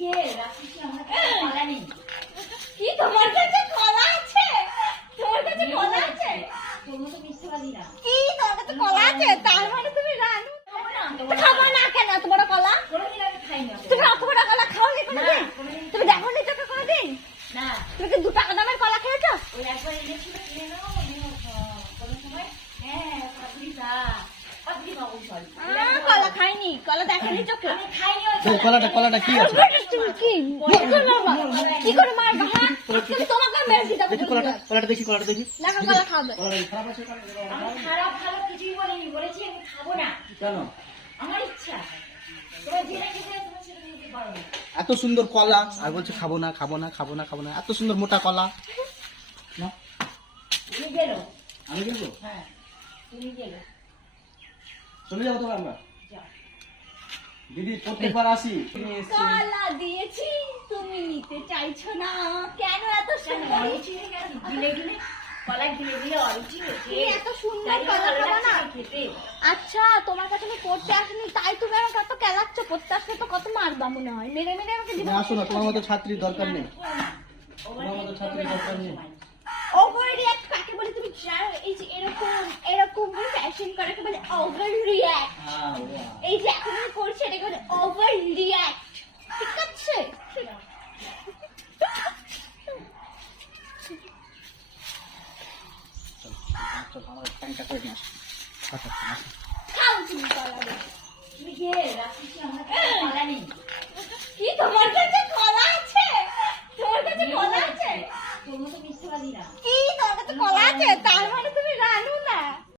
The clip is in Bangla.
কে রাখি কি আমার কলা নেই? কি তোমার কাছে কলা আছে? তোমার কাছে কলা আছে? তোর মতো মিশতে পারি না। কি তোমার কাছে কলা আছে? তার মানে তুমি রানু খাবো না কেন? এত বড় কলা কোনোদিন আমি খাই না। তুমি অত বড় কলা খাওনি কোনোদিন? তুমি দেখো নি চোখে কোনোদিন? না, তুমি কি 2 টাকা দামের কলা খেয়েছো? ওই একবার এনেছিল কিনে নাও কোনো সময়। হ্যাঁ, পাপড়ি খাও সরি। কলা খাইনি, কলা দেখেনি চোখে। আমি খাইনি ওই তো কলাটা কি আছে? কি করে মারবা? হ্যাঁ তুমি তোমাকে মেরে দিতে দেখি কলাটা দেখি দেখো কলা খাবে। কলাটা খারাপ আছে আমি খারাপ ভালো কিছুই বলিনি, বলেছি আমি খাবো না, কেন? আমার ইচ্ছা। তোমার যেটা খেতে তোমার সেটা নিতে পারো না। এত সুন্দর কলা আর বলছে খাবো না, এত সুন্দর মোটা কলা না। তুমি গেলো। আমি কিন্তু হ্যাঁ, তুমি গেলো। চলে যাবো তো আমরা। যাও। দিদি প্রত্যেকবার আসি কলা দিয়েছি তুমি নিতে চাইছো না কেন? এত সুন্দর অরুচি হয়ে গেছে, গিলে গিলে কলা গিলে গিলে অরুচি হয়েছে। তুমি এত সুন্দর তাই কলা ভালো খাবো না? লাগছে খেতে। আচ্ছা তোমার কাছে আমি পড়তে আসিনি তাই তুমি আমাকে কত কেলাচ্ছ? পড়তে আসলে তো কত মারবা মনে হয়, মেরে মেরে আমাকে দিবা। আসো না, তোমার মতো ছাত্রীর দরকার নেই। তোমার মতো ছাত্রীর দরকার নেই। ওভার রিঅ্যাক্ট কাকে বলে তুমি জানো? এই যে এরকম ফ্যাশন করে বলে ওভার রিঅ্যাক্ট। হ্যাঁ, এই যে এখন আমি করছি এটাকে বলে ওভার রিঅ্যাক্ট, ঠিক আছে? চল আমার ট্যাঙ্কটা করে নিয়ে আসো। খাও তুমি কলা দিয়ে। তুমি কে রাখি কি আমার কলা নেই? কি তোমার কাছে কলা আছে? তোমার কাছে কলা আছে? তোর মতো মিশতে পারি না। কি তোমার কাছে কলা আছে? তার মানে তুমি রানু